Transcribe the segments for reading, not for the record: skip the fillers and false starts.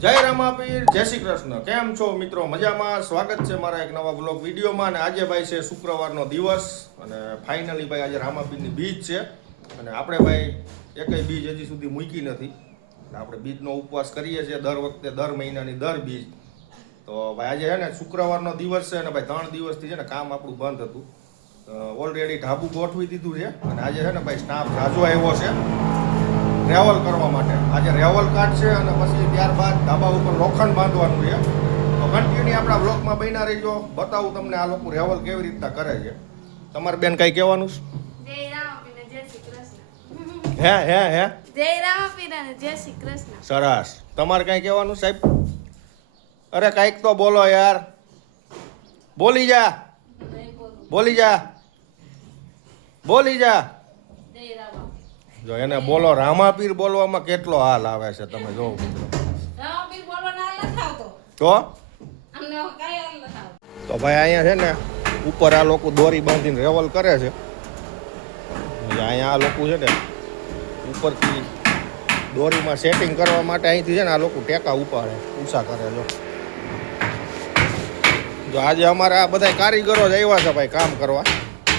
જય રામાપીર, જય શ્રી કૃષ્ણ. કેમ છો મિત્રો? મજામાં? સ્વાગત છે મારા એક નવા બ્લોગ વિડીયોમાં. અને આજે ભાઈ છે શુક્રવારનો દિવસ અને ફાઇનલી ભાઈ આજે રામાપીરની બીજ છે. અને આપણે ભાઈ એકય બીજ હજી સુધી મૂકી નથી. આપણે બીજનો ઉપવાસ કરીએ છીએ દર વખતે, દર મહિનાની દર બીજ. તો ભાઈ આજે છે ને શુક્રવારનો દિવસ છે અને ભાઈ 3 દિવસથી છે ને કામ આપણું બંધ હતું. ઓલરેડી ઢાબુ ગોઠવી દીધું છે અને આજે છે ને ભાઈ સ્ટાફ જાજો આવ્યો છે રેવલ કરવા માટે. આજે રેવલ કાઢશે અને પછી ત્યારબાદ ધાબા ઉપર લોખંડ બાંધવાનું છે. તો કન્ટિન્યુ આપણા બ્લોગમાં બન્યા રહીજો. બતાવું તમને આ લોકો રેવલ કેવી રીતના કરે છે. તમારે બેન કઈ કહેવાનું છે? હે હે હે જય રામાપીર અને જય શ્રી કૃષ્ણ. સરસ. તમારે કઈ કહેવાનું સાહેબ? અરે કઈક તો બોલો યાર. બોલી જા, બોલી જા, બોલી જા. જો એને બોલો રામાપીર બોલવામાં કેટલો હાલ આવે છે તમે જોવો મિત્રો. રામાપીર બોલવાનો હાલ નથી આવતો. તો અમને કાંઈ હાલ નથી આવતો. તો ભાઈ અહીંયા છે ને ઉપર આ લોકો દોરી બાંધીને રેવલ કરે છે. અહીંયા આ લોકો છે ને ઉપરથી દોરીમાં સેટિંગ કરવા માટે અહીંથી છે ને આ લોકો ટેકા ઉપાડે, ઊંચા કરે. જો આજે અમારા આ બધા કારીગરો જ આવ્યા છે ભાઈ કામ કરવા.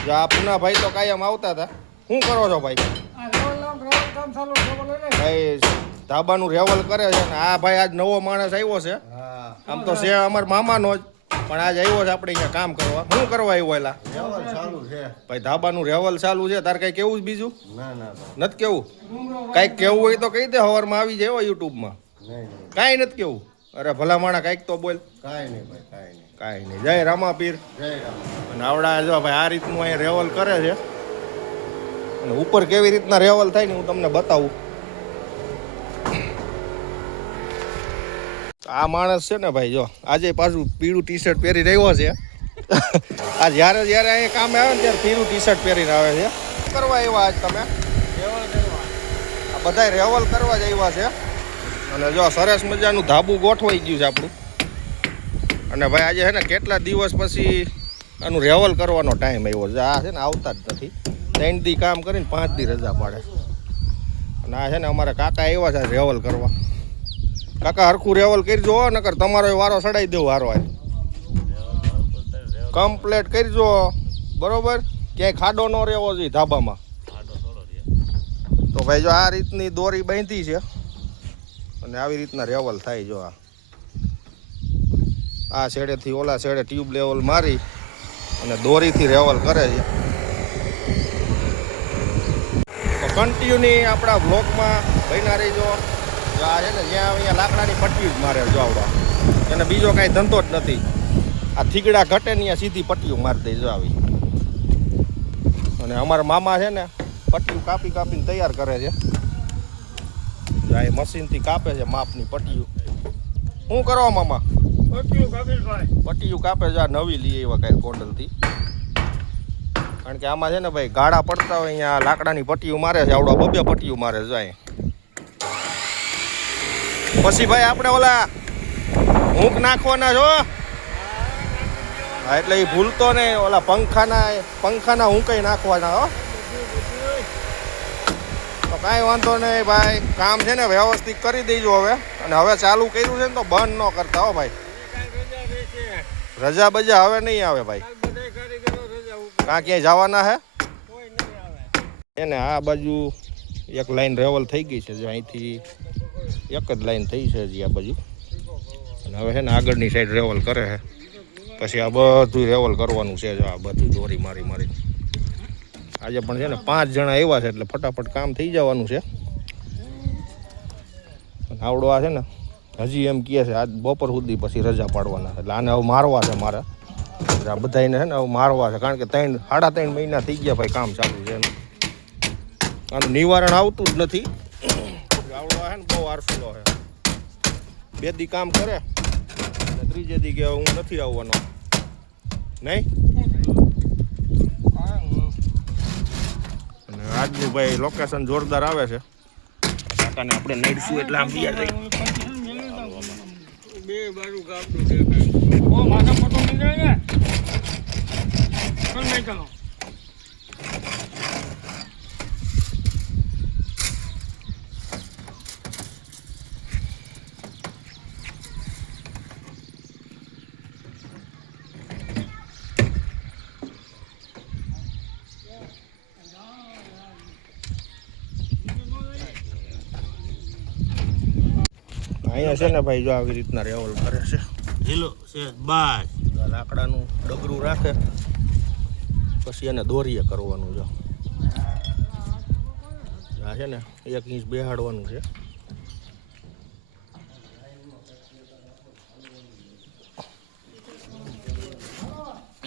જો આ પુનાભાઈ તો કાયમ આવતા હતા. શું કરો છો ભાઈ? ભાઈ ધાબાનું રેવલ કરે છે ને આ ભાઈ આજ નવો માણસ આવ્યો છે. આમ તો છે અમારા મામાનો જ, પણ આજ આવ્યો છે આપણે અહીંયા કામ કરવા. શું કરવા આવ્યો? એલા રેવલ ચાલુ છે ભાઈ ધાબાનું રેવલ ચાલુ છે. તાર કઈ કેવું બીજું? ના ના નથી કેવું? કઈક કેવું હોય તો કહી દે, સવારમાં આવી જાય યુટ્યુબમાં. નહીં કાંઈ નથી કેવું? અરે ભલા માણા કઈક તો બોલ. કાંઈ નહીં ભાઈ કાંઈ નહીં. કાંઈ નહીં. જય રામાપીર. જય રામ. અને આવડા જો ભાઈ આ રીતનું અહીંયા રેવલ કરે છે અને ઉપર કેવી રીતના રેવલ થાય ને હું તમને બતાવું. આ માણસ છે ને ભાઈ જો આજે પાછું પીળું ટી શર્ટ પહેરી રહ્યો છે. આ જ્યારે અહીંયા કામે આવે ને ત્યારે પીળું ટી શર્ટ પહેરીને આવે છે. શું કરવા આવ્યા આજ તમે? રેવલ કરવા. આ બધા રેવલ કરવા જ આવ્યા છે. અને જો સરસ મજાનું ધાબુ ગોઠવાઈ ગયું છે આપણું. અને ભાઈ આજે છે ને કેટલા દિવસ પછી આનું રેવલ કરવાનો ટાઈમ આવ્યો છે. આ છે ને આવતા જ નથી. 3 દી કામ કરીને 5 દી રજા પાડે. અને આ છે ને અમારા કાકા આવ્યા છે રેવલ કરવા. કાકા હરખું રેવલ કરજો, નકર તમારો વારો ચડાવી દેવો હારો. કમ્પ્લેટ કરજો બરોબર. ક્યાંય ખાડો ન રહેવો જોઈએ ધાબામાં. તો ભાઈ જો આ રીતની દોરી બાંધી છે અને આવી રીતના રેવલ થાય. જો આ છેડેથી ઓલા છેડે ટ્યુબ લેવલ મારી અને દોરીથી રેવલ કરે છે. તો કન્ટિન્યુની આપણા બ્લોગમાં બન્યા રહીજો. જો આ છે ને જ્યાં અહીંયા લાકડાની પટ્ટી જ મારે જો આવડા. એને બીજો કાંઈ ધંધો જ નથી. આ થીગડા ઘટે ને ત્યાં સીધી પટ્ટીઓ મારી દઈ જો આવી. અને અમારા મામા છે ને પટ્ટીઓ કાપીને તૈયાર કરે છે. આ મશીનથી કાપે છે માપની પટ્ટીઓ. શું કરો મામા? પટ્ટીયું કાપે છે. આ નવી લઈએ એવા કાંઈ કોન્ડલથી. કારણ કે આમાં છે ને ભાઈ ગાળા પડતા હોય અહીંયા લાકડાની પટ્ટીયું મારે છે. આવડો 2 પટ્ટીયું મારે છે અહીં. પછી ભાઈ આપણે ઓલા હૂંક નાખવાના છો. હા એટલે એ ભૂલતો નહીં. ઓલા પંખાના હૂંકઈ નાખવાના હો. તો કાંઈ વાંધો નહીં ભાઈ. કામ છે ને વ્યવસ્થિત કરી દેજો હવે. અને હવે ચાલુ કર્યું છે ને તો બંધ ન કરતા હો ભાઈ. રજા બજા હવે નહીં આવે ભાઈ. કાં ક્યાંય જવાના હે એને? આ બાજુ એક લાઈન રેવલ થઈ ગઈ છે. જે અહીંથી એક જ લાઈન થઈ છે હજી આ બાજુ. અને હવે છે ને આગળની સાઈડ રેવલ કરે છે. પછી આ બધું રેવલ કરવાનું છે. જો આ બધું દોરી મારી. આજે પણ છે ને 5 જણા આવ્યા છે એટલે ફટાફટ કામ થઈ જવાનું છે. આવડો આ છે ને હજી એમ કહે છે આજ બપોર સુધી પછી રજા પાડવાના. એટલે આને હવે મારવા છે મારે. આ બધાને છે ને હવે મારવા છે. કારણ કે 3.5 મહિના થઈ ગયા ભાઈ કામ ચાલુ છે. આનું નિવારણ આવતું જ નથી. આવડો છે ને બહુ આરસુલો છે. 2 દી કામ કરે અને 3જે દી કે હું નથી આવવાનો. નહીં અને આજનું ભાઈ લોકેશન જોરદાર આવે છે. કાકાને આપણે નડશું એટલે આમ બીયા જઈએ. બે બાજુ કાપતું દેખાય. ઓ માથા ફોટો નીકળે ને. કોણ નહીં કરો? અહીંયા છે ને ભાઈ જો આવી રીતના રેવલ કરે છે. ઢીલો છે બસ. લાકડાનું ડગરું રાખે પછી એને દોરીએ કરવાનું છે. આ છે ને 1 ઇંચ બેહાડવાનું છે.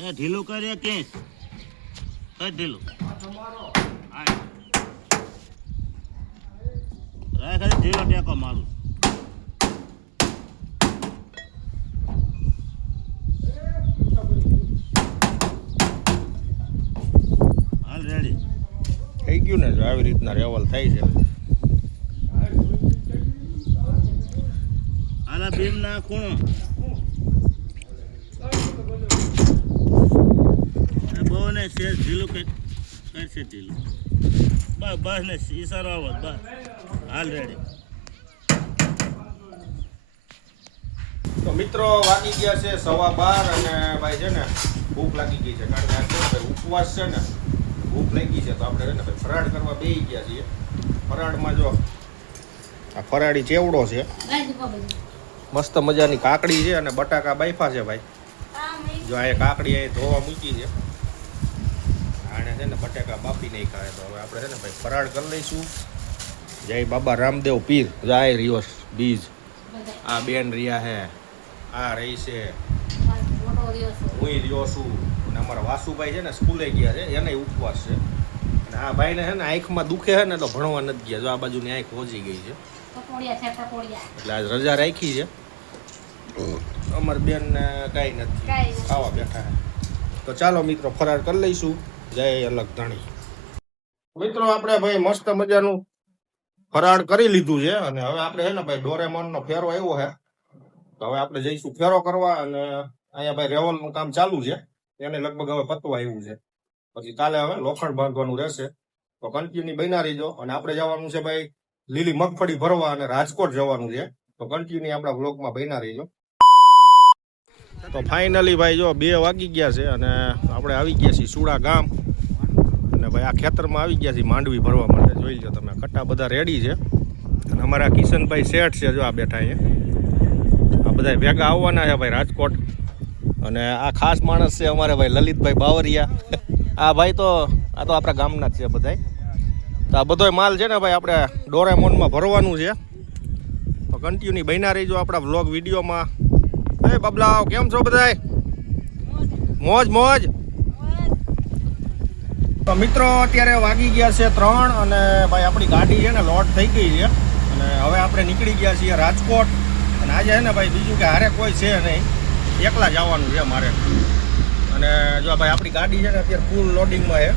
એ ઢીલું કરે કે કઈ ઢીલું રાય ખાલી ઢીલો ટેકો મારું. હાલ રેડી થઈ ગયું ને જો આવી રીતના રેવલ થાય છે. આલા બીમ ના ખૂણો બહુ ને શેષ ઢીલું કરશે ઢીલું બસ બસ ને ઈશારો આવો બસ. હાલ રેડી. તો મિત્રો વાગી ગયા છે 12:15 અને ભાઈ છે ને ભૂખ લાગી ગઈ છે કારણ કે આ કેવું ભાઈ ઉપવાસ છે ને ભૂખ લાગી છે તો આપણે છે ને ભાઈ ફરાળ કરવા બેસી ગયા છીએ. ફરાળમાં જો આ ફરાળી ચેવડો છે, મસ્ત મજાની કાકડી છે અને બટાકા બાફા છે ભાઈ. જો આ કાકડી અહીં ધોવા મૂકી છે, આને છે ને બટાકા બાફી નહીં ખાય તો હવે આપણે છે ને ભાઈ ફરાળ કરી લઈશું. જય બાબા રામદેવ પીર જય રિયોસ બીજ. આ બેન રિયા હે, આ રહી છે, હું રહ્યો છું અને અમારા વાસુભાઈ છે ને સ્કૂલે ગયા છે, એને ઉપવાસ છે. અને આ ભાઈને છે ને આંખમાં દુખે છે ને તો ભણવા નથી ગયા. જો આ બાજુની આંખ ઓછી ગઈ છે એટલે આજ રજા રાખી છે. અમારી બેન ને કાંઈ નથી, ખાવા બેઠા છે. તો ચાલો મિત્રો ફરાર કરી લઈશું. જય અલગ ધાણી. મિત્રો આપણે ભાઈ મસ્ત મજાનું ફરાળ કરી લીધું છે અને હવે આપણે છે ને ભાઈ ડોરેમોન નો ફેરો આવ્યો છે તો હવે આપણે જઈશું ફેરો કરવા. અને અહીંયા ભાઈ રેવલ નું કામ ચાલુ છે, એને લગભગ હવે પતવા આવ્યું છે. પછી કાલે હવે લોખંડ બાંધવાનું રહેશે. તો કન્ટિન્યુ બન્યા રહીજો. અને આપણે જવાનું છે ભાઈ લીલી મગફળી ભરવા અને રાજકોટ જવાનું છે. તો કન્ટિન્યુ આપણા વ્લોગમાં બન્યા રહીજો. તો ફાઇનલી ભાઈ જો 2 વાગી ગયા છે અને આપણે આવી ગયા છીએ સુડા ગામ. અને ભાઈ આ ખેતરમાં આવી ગયા છીએ માંડવી ભરવા માટે. જોઈ લો તમે, કટ્ટા બધા રેડી છે. અને અમારા કિશનભાઈ શેઠ છે જો આ બેઠા અહીંયા. આ બધા ભેગા આવવાના છે ભાઈ રાજકોટ. અને આ ખાસ માણસ છે અમારે ભાઈ લલિતભાઈ બાવરિયા. આ ભાઈ તો આ તો આપણા ગામના જ છે બધા. તો આ બધો માલ છે ને ભાઈ આપણે ડોરેમોનમાં ભરવાનું છે. તો કન્ટિન્યુ બન્યા રહીજો આપણા વ્લોગ વિડીયોમાં. એ બબલાવ કેમ છો બધાય? મોજ મોજ. તો મિત્રો અત્યારે વાગી ગયા છે 3 અને ભાઈ આપણી ગાડી છે ને લોડ થઈ ગઈ છે અને હવે આપણે નીકળી ગયા છીએ રાજકોટ. અને આજે છે ને ભાઈ બીજું કે હારે કોઈ છે નહીં, એકલા જવાનું છે મારે. અને જો ભાઈ આપણી ગાડી છે ને અત્યારે ફૂલ લોડિંગમાં છે.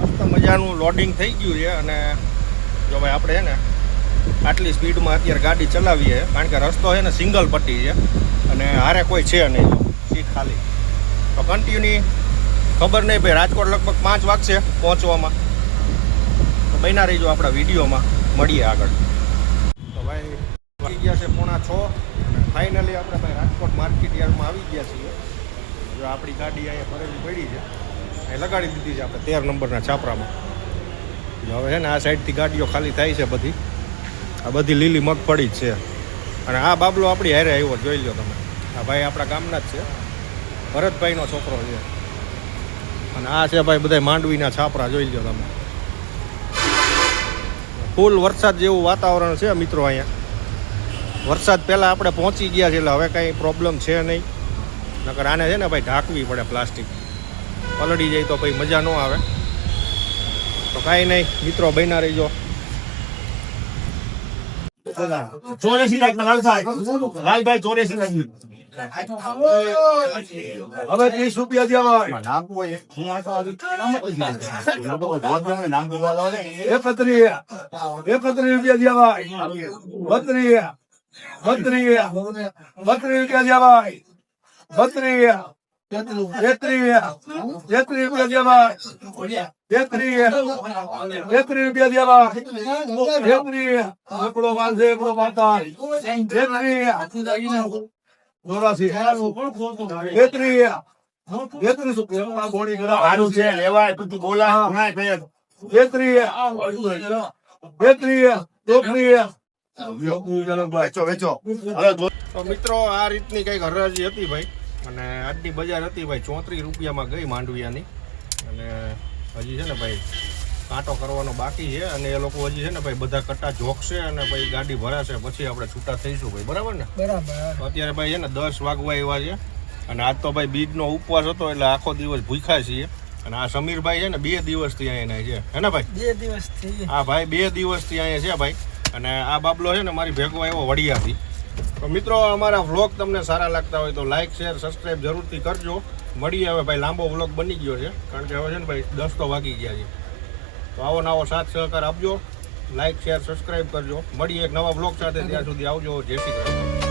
મસ્ત મજાનું લોડિંગ થઈ ગયું છે. અને જો ભાઈ આપણે છે ને આટલી સ્પીડમાં અત્યારે ગાડી ચલાવીએ કારણ કે રસ્તો છે ને સિંગલ પટ્ટી છે અને હારે કોઈ છે નહીં, સીટ ખાલી. તો કન્ટિન્યુ ખબર નહીં ભાઈ રાજકોટ લગભગ 5 વાગશે પહોંચવામાં. તો બન્યા રહીજો આપણા વિડીયોમાં, મળીએ આગળ. તો ભાઈ વાગી ગયા છે 5:45 અને ફાઇનલી આપણે ભાઈ રાજકોટ માર્કેટ યાર્ડમાં આવી ગયા છીએ. જો આપણી ગાડી અહીંયા ભરેલી પડી છે, અહીં લગાડી દીધી છે આપણે 13 નંબરના છાપરામાં. જો હવે છે ને આ સાઈડથી ગાડીઓ ખાલી થાય છે બધી. આ બધી લીલી મગફળી જ છે. અને આ બાબલો આપણી હારે આવ્યો, જોઈ લો તમે. આ ભાઈ આપણા ગામના જ છે, ભરતભાઈનો છોકરો છે. અને આ છે ભાઈ બધા માંડવીના છાપરા, જોઈ લો તમે. ફૂલ વરસાદ જેવું વાતાવરણ છે મિત્રો અહીંયા. વરસાદ પહેલાં આપણે પહોંચી ગયા છે એટલે હવે કાંઈ પ્રોબ્લેમ છે નહીં. નકર આને છે ને ભાઈ ઢાંકવી પડે પ્લાસ્ટિક, પલળી જાય તો ભાઈ મજા ન આવે. તો કાંઈ નહીં મિત્રો, બન્યા રહીજો. 84 લાખ ના થાય લાલભાઈ 84 લાખ હવે 30 રૂપિયા દેવા. એકત્રીસ રૂપિયા દેવા. 32 રૂપિયા દેવા. 32 33 રૂપિયા દેવા. 33 રૂપિયા દેવા. 33 એકડો વાંધે એકડો માતા. 33 ચોરાસી 33 રૂપિયા ગોળી કરા. સારું છે લેવાય તું બોલા 33 બેટરી ટોકરી વેચો વેચો તો મિત્રો આ રીતની કંઈક હરાજી હતી ભાઈ, અને આજની બજાર હતી ભાઈ 34 રૂપિયામાં ગઈ માંડવિયાની. અને હજી છે ને ભાઈ કાંટો કરવાનો બાકી છે, અને એ લોકો હજી છે ને ભાઈ બધા કટ્ટા જોખશે અને ભાઈ ગાડી ભરાશે, પછી આપણે છૂટા થઈશું ભાઈ, બરાબર ને? બરાબર. અત્યારે ભાઈ છે ને 10 વાગવા એવા છે, અને આજ તો ભાઈ બીજનો ઉપવાસ હતો એટલે આખો દિવસ ભૂખ્યા છીએ. અને આ સમીરભાઈ છે ને 2 દિવસથી અહીંયા છે, હે ને ભાઈ? 2 દિવસથી. હા ભાઈ 2 દિવસથી અહીંયા છે ભાઈ. અને આ બાબલો છે ને મારી ભેગો આવ્યો વડિયાથી. તો મિત્રો અમારા વ્લોગ તમને સારા લાગતા હોય તો લાઇક શેર સબસ્ક્રાઈબ જરૂરથી કરજો. મળીએ હવે ભાઈ, લાંબો વ્લોગ બની ગયો છે કારણ કે હવે છે ને ભાઈ 10 તો વાગી ગયા છે. તો આવો નવો સાથ સહકાર આપજો, લાઇક શેર સબસ્ક્રાઈબ કરજો. મળીએ એક નવા વ્લોગ સાથે, ત્યાં સુધી આવજો. જય શ્રી કૃષ્ણ.